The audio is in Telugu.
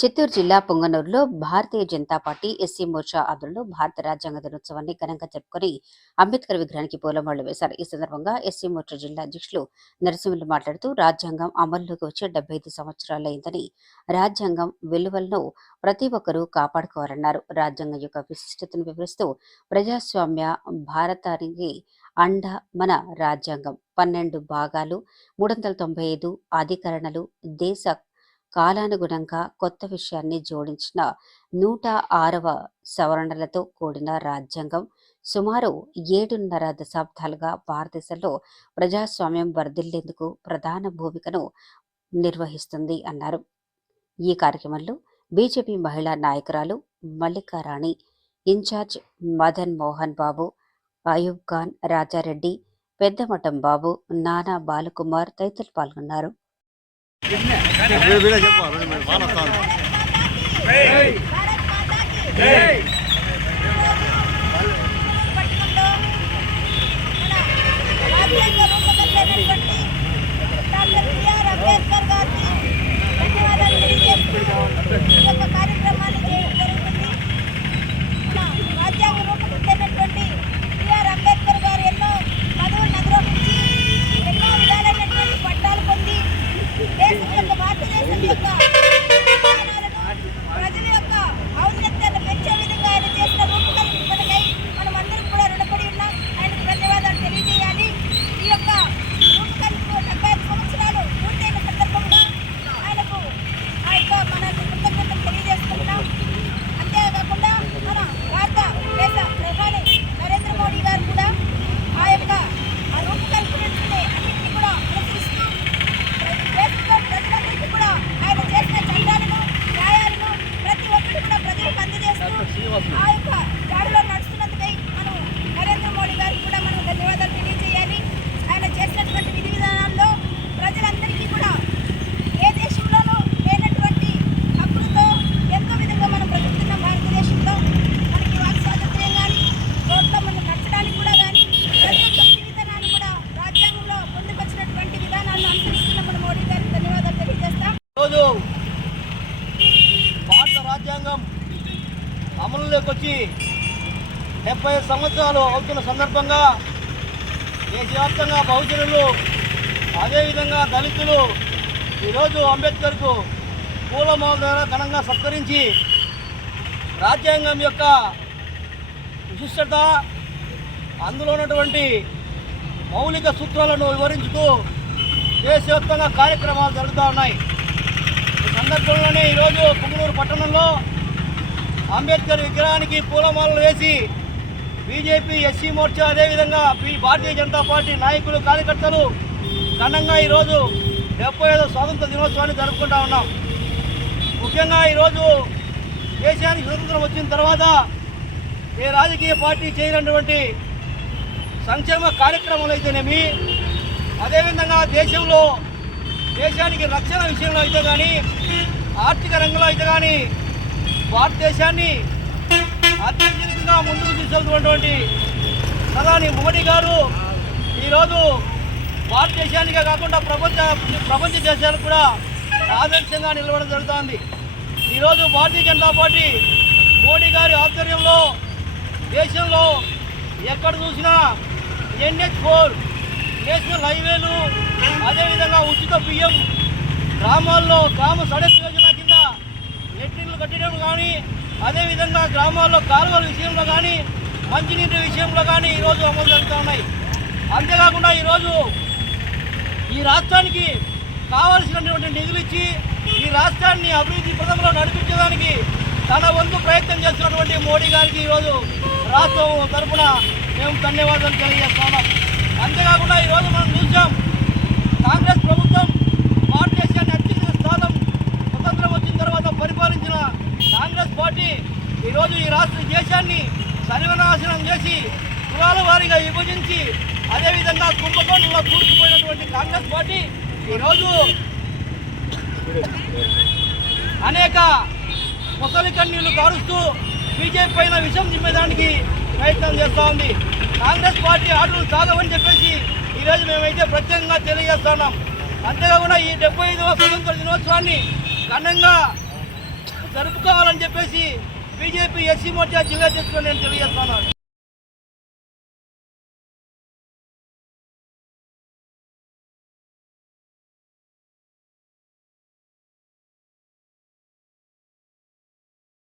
చిత్తూరు జిల్లా పొంగనూరులో భారతీయ జనతా పార్టీ ఎస్సీ మోర్చా ఆధ్వర్యంలో భారత రాజ్యాంగ దినోత్సవాన్ని ఘనంగా జరుపుకొని అంబేద్కర్ విగ్రహానికి పూలమాలలు వేశారు. ఈ సందర్భంగా ఎస్సీ మోర్చా జిల్లా అధ్యక్షులు నరసింహులు మాట్లాడుతూ రాజ్యాంగం అమల్లోకి వచ్చి 75 సంవత్సరాలైందని, రాజ్యాంగం విలువలను ప్రతి ఒక్కరూ కాపాడుకోవాలన్నారు. రాజ్యాంగం యొక్క విశిష్టతను వివరిస్తూ ప్రజాస్వామ్య భారతానికి అండ మన రాజ్యాంగం 12 భాగాలు, 395 అధికరణలు, దేశ కాలానుగుణంగా కొత్త విషయాన్ని జోడించిన 106వ సవరణలతో కూడిన రాజ్యాంగం సుమారు 7.5 దశాబ్దాలుగా భారతదేశంలో ప్రజాస్వామ్యం వర్ధిల్లేందుకు ప్రధాన భూమికను నిర్వహిస్తుంది అన్నారు. ఈ కార్యక్రమంలో బీజేపీ మహిళా నాయకురాలు మల్లికారాణి, ఇన్ఛార్జ్ మదన్ మోహన్ బాబు, అయూబ్ ఖాన్, రాజారెడ్డి, పెద్దమఠం బాబు, నానా బాలకుమార్ తదితరులు పాల్గొన్నారు. ప్రజల యొక్క ఔన్నత్యాన్ని పెంచే విధంగా ఆయన చేసిన రూపకల్పనకై మనం అందరం కూడా రుణపడి ఉన్నాం. ఆయనకు ధన్యవాదాలు తెలియజేయాలి. ఈ యొక్క రూపకల్పన 75 సంవత్సరాలు పూర్తయిన సందర్భంగా ఆయనకు మన కృతజ్ఞతలు తెలియజేస్తున్నాం. అంతేకాకుండా మన భారతదేశ ప్రధాని నరేంద్ర మోడీ గారు కూడా ఆ యొక్క రూపకల్పనని అన్నింటినీ కూడా అనుసరిస్తూ దేశంలో ప్రజలందరికీ కూడా ఆయన చేసిన చట్టాలను, న్యాయాలను ప్రతి ఒక్కటి కూడా ప్రజలకు అందజేస్తూ ఆ యొక్క దాడిలో నడుస్తున్నందుకై మనం నరేంద్ర మోడీ గారికి కూడా మనం ధన్యవాదాలు తెలియజేయాలి. ఆయన చేసినటువంటి విధి విధానాల్లో ప్రజలందరికీ కూడా ఏ దేశంలోనూ లేనటువంటి హక్కులతో ఎంతో విధంగా మనం బ్రతుకుతున్నాం. భారతదేశంలో మనకి వాక్ స్వాతంత్ర్యం కానీ, రోడ్లో మనం నడచడానికి కూడా కానీ ప్రతి ఒక్క విధి విధానాన్ని కూడా రాజ్యాంగంలో పొందుపరిచినటువంటి విధానాలను అనుసరిస్తున్న మన మోడీ గారికి ధన్యవాదాలు తెలియజేస్తాం. ఈరోజు భారత రాజ్యాంగం అమలులోకి వచ్చి 75 సంవత్సరాలు అవుతున్న సందర్భంగా దేశవ్యాప్తంగా బహుజనులు, అదేవిధంగా దళితులు ఈరోజు అంబేద్కర్కు పూలమాల ద్వారా ఘనంగా సత్కరించి రాజ్యాంగం యొక్క విశిష్టత, అందులో ఉన్నటువంటి మౌలిక సూత్రాలను వివరించుతూ దేశవ్యాప్తంగా కార్యక్రమాలు జరుగుతూ ఉన్నాయి. ఈ సందర్భంలోనే ఈరోజు పొంగనూరు పట్టణంలో అంబేద్కర్ విగ్రహానికి పూలమాలలు వేసి బీజేపీ, ఎస్సీ మోర్చా, అదేవిధంగా భారతీయ జనతా పార్టీ నాయకులు, కార్యకర్తలు ఘనంగా ఈరోజు 75వ స్వాతంత్ర దినోత్సవాన్ని జరుపుకుంటా ఉన్నాం. ముఖ్యంగా ఈరోజు దేశానికి స్వతంత్రం వచ్చిన తర్వాత ఏ రాజకీయ పార్టీ చేయనటువంటి సంక్షేమ కార్యక్రమాలు అయితేనేమి, అదేవిధంగా దేశానికి రక్షణ విషయంలో అయితే కానీ, ఆర్థిక రంగంలో అయితే కానీ భారతదేశాన్ని అత్యధికంగా ముందుకు తీసుకెళ్తున్నటువంటి ప్రధాని మోడీ గారు ఈరోజు భారతదేశానికే కాకుండా ప్రపంచ దేశాలకు కూడా ఆదర్శంగా నిలవడం జరుగుతోంది. ఈరోజు భారతీయ జనతా పార్టీ మోడీ గారి ఆధ్వర్యంలో దేశంలో ఎక్కడ చూసినా NH4 నేషనల్ హైవేలు, అదేవిధంగా ఉచిత బియ్యం, గ్రామాల్లో గ్రామ సడక్ యోజన కింద లెట్రిన్లు కట్టడం కానీ, అదేవిధంగా గ్రామాల్లో కాలువల విషయంలో కానీ, మంచినీటి విషయంలో కానీ ఈరోజు అమలు జరుగుతూ ఉన్నాయి. అంతేకాకుండా ఈరోజు ఈ రాష్ట్రానికి కావలసినటువంటి నిధులు ఇచ్చి ఈ రాష్ట్రాన్ని అభివృద్ధి పథంలో నడిపించడానికి తన వంతు ప్రయత్నం చేస్తున్నటువంటి మోడీ గారికి ఈరోజు రాష్ట్రం తరఫున మేము ధన్యవాదాలు తెలియజేస్తున్నాం. అంతేకాకుండా ఈరోజు మనం చూసాం, కాంగ్రెస్ ప్రభుత్వం భారతదేశాన్ని అత్యధిక స్థానం స్వతంత్రం వచ్చిన తర్వాత పరిపాలించిన కాంగ్రెస్ పార్టీ ఈరోజు ఈ దేశాన్ని సర్వనాశనం చేసి కులాల వారీగా విభజించి, అదేవిధంగా కుంభకోణంలో కూరుకుపోయినటువంటి కాంగ్రెస్ పార్టీ ఈరోజు అనేక ముసలి కన్నీళ్లు కారుస్తూ బీజేపీ పైన విషం చిమ్మేదానికి ప్రయత్నం చేస్తూ ఉంది. కాంగ్రెస్ పార్టీ ఆటలు సాగవని చెప్పేసి ఈరోజు మేమైతే ప్రత్యేకంగా తెలియజేస్తున్నాం. అంతేకాకుండా ఈ 75వ స్వతంత్ర దినోత్సవాన్ని ఘనంగా జరుపుకోవాలని చెప్పేసి బీజేపీ ఎస్సీ మోర్చా జిల్లా అధ్యక్షుడు నేను తెలియజేస్తున్నాను.